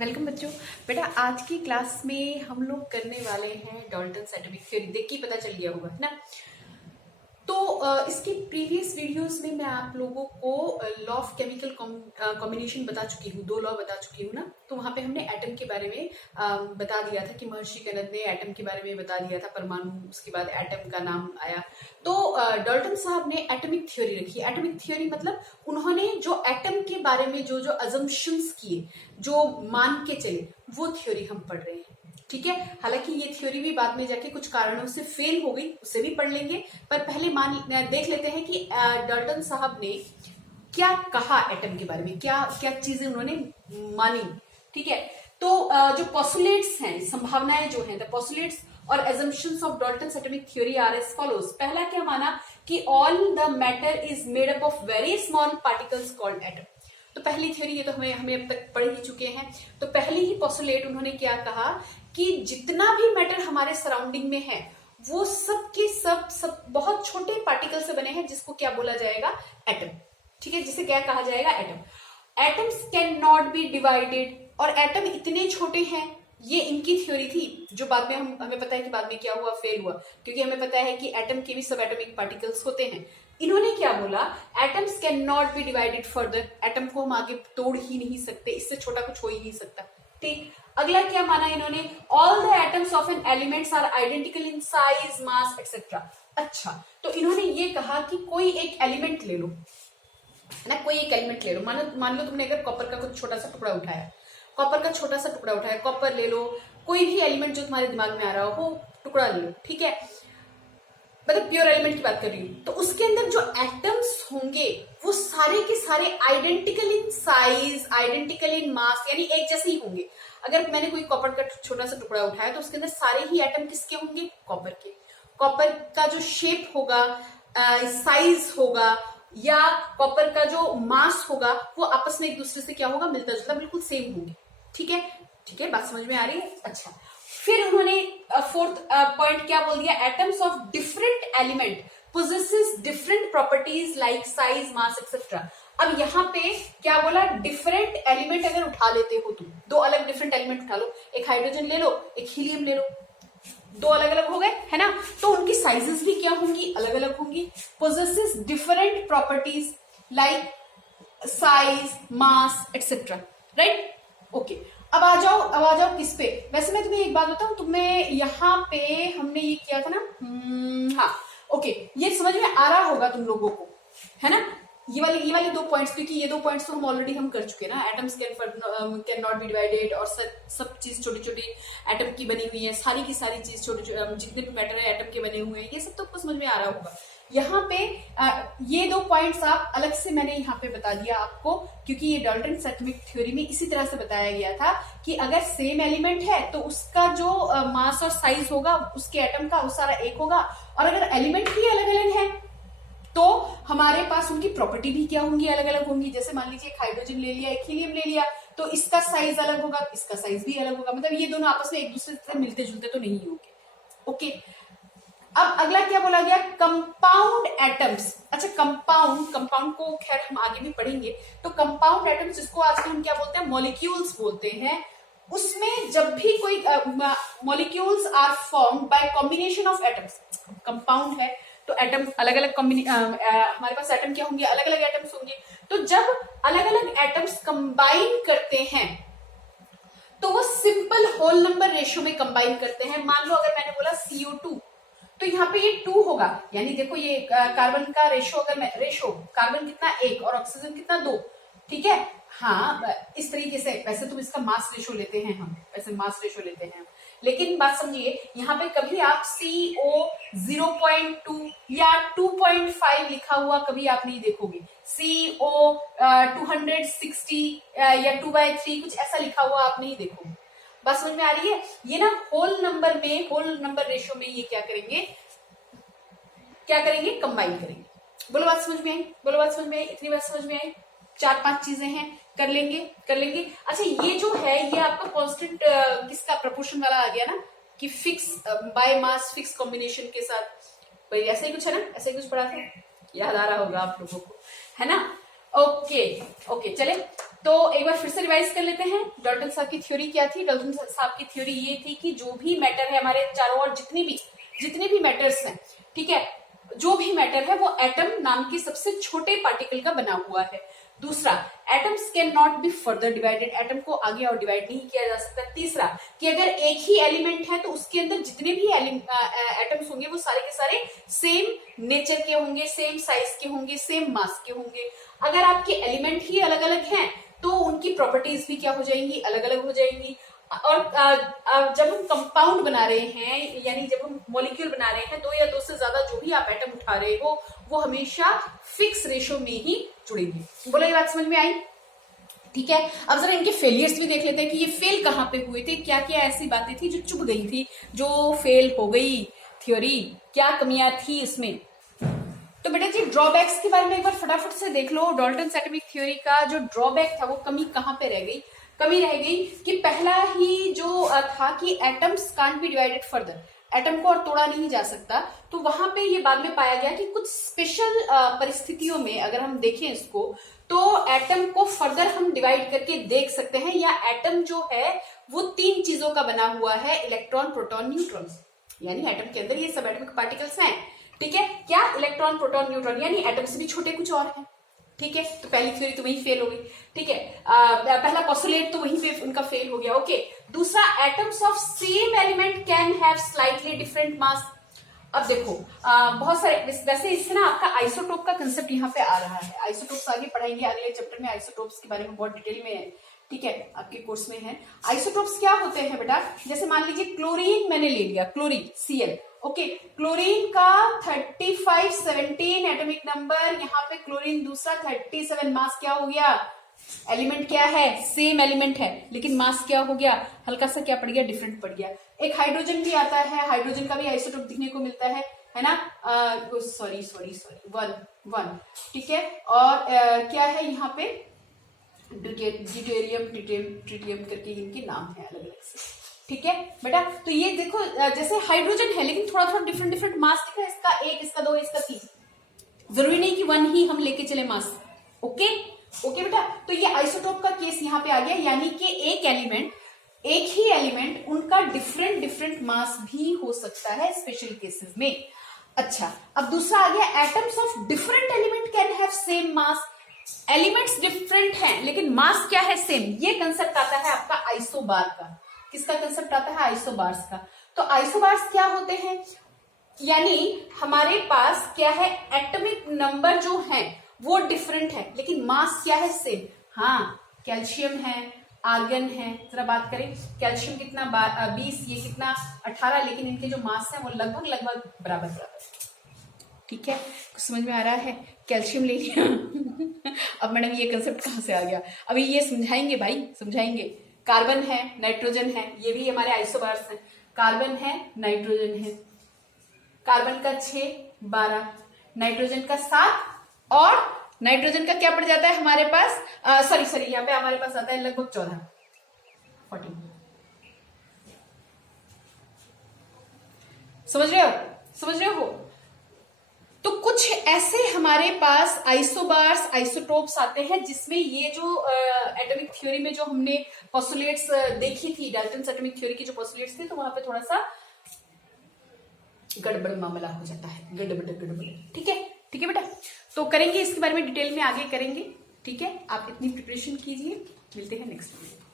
Welcome बच्चों। बेटा आज की क्लास में हम लोग करने वाले हैं डाल्टन्स एटॉमिक थ्योरी। देख के पता चल गया होगा है ना। तो इसके प्रीवियस वीडियोस में मैं आप लोगों को लॉ ऑफ केमिकल कॉम्बिनेशन बता चुकी हूँ, 2 लॉ बता चुकी हूँ ना। तो वहां पे हमने एटम के बारे में बता दिया था कि महर्षि कनद ने एटम के बारे में बता दिया था, परमाणु, उसके बाद एटम का नाम आया। तो डाल्टन साहब ने एटॉमिक थ्योरी रखी। एटॉमिक थ्योरी मतलब उन्होंने जो एटम के बारे में जो जो अजम्पशंस किए, जो मान के चले, वो थ्योरी हम पढ़ रहे हैं। ठीक है। हालांकि ये थ्योरी भी बाद में जाके कुछ कारणों से फेल हो गई, उसे भी पढ़ लेंगे। पर पहले देख लेते हैं कि डाल्टन साहब ने क्या कहा एटम के बारे में, क्या क्या चीजें उन्होंने मानी। ठीक है। तो जो पोस्टुलेट्स हैं, संभावनाएं जो हैं, द पोस्टुलेट्स और assumptions of Dalton's atomic theory are as follows। पहला क्या माना कि all the matter is made up of very small particles called atom। तो पहली थ्योरी ये तो हमें अब तक पढ़ ही चुके हैं। तो पहली ही पोस्टुलेट उन्होंने क्या कहा कि जितना भी मैटर हमारे सराउंडिंग में है वो सब के सब बहुत छोटे पार्टिकल से बने हैं, जिसको क्या बोला जाएगा, एटम। ठीक है, जिसे क्या कहा जाएगा, atom. Atoms can not be divided, और एटम इतने छोटे हैं, ये इनकी थ्योरी थी, जो बाद में हमें पता है कि बाद में क्या हुआ, फेल हुआ, क्योंकि हमें पता है कि एटम के भी सब एटॉमिक पार्टिकल्स होते हैं। इन्होंने क्या बोला, atoms can not be divided further, atom को हम आगे तोड़ ही नहीं सकते, इससे छोटा कुछ हो ही नहीं सकता। ठीक। अगला क्या माना इन्होंने, all the atoms of an elements are identical in size, mass etcetera. अच्छा, तो इन्होंने ये कहा कि कोई एक एलिमेंट ले लो ना, कोई एक एलिमेंट ले लो। मान लो तुमने अगर कॉपर का कुछ छोटा सा टुकड़ा उठाया, कॉपर का छोटा सा टुकड़ा उठाया, कॉपर ले लो, कोई भी एलिमेंट जो तुम्हारे दिमाग में आ रहा हो, टुकड़ा ले लो। ठीक है, मतलब प्योर एलिमेंट की बात कर रही हूँ। तो उसके अंदर जो एटम्स होंगे वो सारे के सारे identical in size, identical in mass, यानी एक जैसे ही होंगे। अगर मैंने कोई कॉपर का छोटा सा टुकड़ा उठाया तो उसके अंदर सारे ही एटम किसके होंगे, कॉपर के। कॉपर का जो शेप होगा, साइज होगा, या कॉपर का जो मास होगा, वो आपस में एक दूसरे से क्या होगा, मिलता जुलता, बिल्कुल सेम होंगे। ठीक है, ठीक है, बात समझ में आ रही है। अच्छा, फिर उन्होंने फोर्थ पॉइंट क्या बोल दिया, atoms of different element possesses different properties like size, mass etcetera. अब यहाँ पे क्या बोला, डिफरेंट एलिमेंट अगर उठा लेते हो तुम, 2 अलग डिफरेंट एलिमेंट उठा लो, एक हाइड्रोजन ले लो, एक हीलियम ले लो, 2 अलग अलग हो गए, है ना। तो उनकी साइजेस भी क्या होंगी, अलग अलग होंगी। Possesses different properties like size, mass etcetera, right. Okay, अब आ जाओ किस पे। वैसे मैं तुम्हें एक बात बताऊं, तुम्हें यहाँ पे हमने ये किया था ना, हाँ ओके, ये समझ में आ रहा होगा तुम लोगों को, है ना। ये वाले 2 पॉइंट्स, क्योंकि ये 2 पॉइंट्स तो हम ऑलरेडी कर चुके हैं ना। Atoms can not be divided, और सब चीज छोटी छोटी एटम की बनी हुई है, सारी की सारी चीज छोटे जितने भी मैटर है एटम के बने हुए हैं, ये सब तो समझ में आ रहा होगा। यहाँ पे ये 2 पॉइंट्स आप अलग से मैंने यहाँ पे बता दिया आपको, क्योंकि ये डाल्टन्स एटॉमिक थ्योरी में इसी तरह से बताया गया था कि अगर सेम एलिमेंट है तो उसका जो मास और साइज होगा उसके एटम का, वो सारा एक होगा। और अगर एलिमेंट ही अलग अलग है तो हमारे पास उनकी प्रॉपर्टी भी क्या होंगी, अलग अलग होंगी। जैसे मान लीजिए एक हाइड्रोजन ले लिया, एक हीलियम ले लिया, तो इसका साइज अलग होगा, इसका साइज भी अलग होगा, मतलब ये दोनों आपस में एक दूसरे से मिलते जुलते तो नहीं होंगे। ओके, अब अगला क्या बोला गया, कंपाउंड एटम्स। अच्छा, कंपाउंड को खैर हम आगे भी पढ़ेंगे। तो कंपाउंड एटम्स, जिसको आजकल हम क्या बोलते हैं, मॉलिक्यूल्स बोलते हैं, उसमें जब भी कोई molecules are formed by combination of atoms. Compound है तो एटम अलग अलग हमारे पास एटम क्या होंगे, अलग अलग एटम्स होंगे। तो जब अलग अलग एटम्स कंबाइन करते हैं तो वो सिंपल होल नंबर रेशियो में कंबाइन करते हैं। मान लो अगर मैंने बोला CO2, तो यहाँ पे ये 2 होगा, यानी देखो ये कार्बन का रेशो, कार्बन कितना 1 और ऑक्सीजन कितना 2। ठीक है, हाँ इस तरीके से। वैसे तुम इसका मास रेशो लेते हैं, हम वैसे मास रेशो लेते हैं, लेकिन बात समझिए, यहाँ पे कभी आप CO 0.2 या 2.5 लिखा हुआ कभी आप नहीं देखोगे। CO 260 या 2/3 कुछ ऐसा लिखा हुआ आप नहीं देखोगे। बात समझ में आ रही है। ये ना होल नंबर रेशियो में ये क्या करेंगे, कंबाइन करेंगे। बोलो बात समझ में आई, इतनी बात समझ में आई। 4-5 चीजें हैं, कर लेंगे। अच्छा, ये जो है ये आपका कांस्टेंट किसका, प्रोपोर्शन वाला आ गया ना, कि fix by mass fix combination के साथ, ऐसा ही कुछ है ना, ऐसा ही कुछ पढ़ा था, याद आ रहा होगा आप लोगों को, है ना। ओके, चले तो एक बार फिर से रिवाइज कर लेते हैं। डाल्टन साहब की थ्योरी क्या थी? डाल्टन साहब की थ्योरी ये थी कि जो भी मैटर है हमारे चारों ओर, जितने भी मैटर्स हैं, ठीक है, जो भी मैटर है वो एटम नाम के सबसे छोटे पार्टिकल का बना हुआ है। दूसरा, atoms can not be further divided, atom को आगे और डिवाइड नहीं किया जा सकता। तीसरा, कि अगर एक ही एलिमेंट है तो उसके अंदर जितने भी एटम्स होंगे वो सारे के सारे सेम नेचर के होंगे, सेम साइज के होंगे, सेम मास के होंगे। अगर आपके एलिमेंट ही अलग अलग हैं तो उनकी प्रॉपर्टीज भी क्या हो जाएंगी? अलग अलग हो जाएंगी। और जब हम कंपाउंड बना रहे हैं, यानी जब हम मॉलिक्यूल बना रहे हैं, दो या दो से ज्यादा जो भी आप एटम उठा रहे हो वो हमेशा फिक्स रेशो में ही जुड़ेंगे। बोलो, ये बात समझ में आई? ठीक है, अब जरा इनके फेलियर्स भी देख लेते हैं कि ये फेल कहाँ पे हुए थे, क्या क्या ऐसी बातें थी जो चुभ गई थी, जो फेल हो गई थ्योरी, क्या कमियां थी इसमें। तो बेटा जी, ड्रॉबैक्स के बारे में एक बार फटाफट से देख लो। डाल्टन एटॉमिक थ्योरी का जो ड्रॉबैक था वो कमी कहाँ पे रह गई? कमी रह गई कि पहला ही जो था कि atoms can't be divided further, atom को और तोड़ा नहीं जा सकता। तो वहां पे ये बाद में पाया गया कि कुछ स्पेशल परिस्थितियों में अगर हम देखें इसको, तो एटम को फर्दर हम डिवाइड करके देख सकते हैं। या एटम जो है वो 3 चीजों का बना हुआ है, इलेक्ट्रॉन, प्रोटॉन, न्यूट्रॉन, यानी एटम के अंदर ये सब एटॉमिक पार्टिकल्स हैं। ठीक है, क्या? इलेक्ट्रॉन, प्रोटॉन, न्यूट्रॉन, यानी एटम से भी छोटे कुछ और हैं। ठीक है, तो पहली थ्योरी तो वहीं फेल हो गई। ठीक है, पहला पोस्टुलेट तो वहीं पे उनका फेल हो गया। ओके, दूसरा, atoms of same element can have slightly different mass. अब देखो, बहुत सारे, वैसे इससे ना आपका आइसोटोप का कंसेप्ट यहाँ पे आ रहा है। आइसोटोप्स आगे पढ़ाएंगे, अगले चैप्टर में आइसोटोप्स के बारे में बहुत डिटेल में है। ठीक है, आपके कोर्स में है। आइसोटोप्स क्या होते हैं बेटा? जैसे मान लीजिए क्लोरीन मैंने ले लिया, क्लोरीन Cl। ओके, क्लोरीन का 3517 एटॉमिक नंबर, यहाँ पे क्लोरीन दूसरा 37 मास। क्या हो गया? एलिमेंट क्या है? सेम एलिमेंट है, लेकिन मास क्या हो गया? हल्का सा क्या पड़ गया? डिफरेंट पड़ गया। एक हाइड्रोजन भी आता है, हाइड्रोजन का भी आइसोटोप दिखने को मिलता है ना? Sorry, one. ठीक है, और क्या है यहाँ पे? ड्यूटेरियम, ट्रिटियम करके इनके नाम है अलग अलग से। ठीक है बेटा, तो ये देखो, जैसे हाइड्रोजन है लेकिन थोड़ा थोड़ा डिफरेंट मास दिख रहा है, इसका 1, इसका 2, इसका 3। जरूरी नहीं कि 1 ही हम लेके चले मास। ओके बेटा, तो ये आइसोटोप का केस यहाँ पे आ गया, यानी कि एक ही एलिमेंट उनका डिफरेंट मास भी हो सकता है स्पेशल केसेस में। अच्छा, अब दूसरा आ गया, atoms of different element can have same mass. Elements different हैं लेकिन मास क्या है? सेम। ये कंसेप्ट आता है आपका आइसोबार का। किसका कंसेप्ट आता है? आइसोबार्स का। तो आइसोबार्स क्या होते हैं? यानी हमारे पास क्या है? एटॉमिक नंबर जो है वो डिफरेंट है लेकिन मास क्या है? सेम। हाँ, कैल्शियम है, आर्गन है। जरा बात करें, कैल्शियम कितना? 20, ये कितना? 18, लेकिन इनके जो मास है वो लगभग बराबर। ठीक है, कुछ समझ में आ रहा है? कैल्शियम ले लिया अब मैडम ये कंसेप्ट कहाँ से आ गया? अभी ये समझाएंगे भाई, समझाएंगे। कार्बन है, नाइट्रोजन है, ये भी हमारे आइसोबार्स हैं। कार्बन है, नाइट्रोजन है। कार्बन का 6, 12, नाइट्रोजन का 7, और नाइट्रोजन का क्या पड़ जाता है हमारे पास? सॉरी, यहाँ पे हमारे पास आता है लगभग 14, 14। समझ रहे हो? तो कुछ ऐसे हमारे पास आइसोबार्स, आइसोटोप्स आते हैं जिसमें ये जो एटॉमिक थ्योरी में जो हमने पोस्टुलेट्स देखी थी, डाल्टन एटॉमिक थ्योरी की जो पोस्टुलेट्स थी, तो वहां पे थोड़ा सा गड़बड़ मामला हो जाता है। गड़बड़। ठीक है बेटा, तो करेंगे इसके बारे में डिटेल में आगे करेंगे। ठीक है, आप इतनी प्रिपरेशन कीजिए, मिलते हैं नेक्स्ट वीडियो।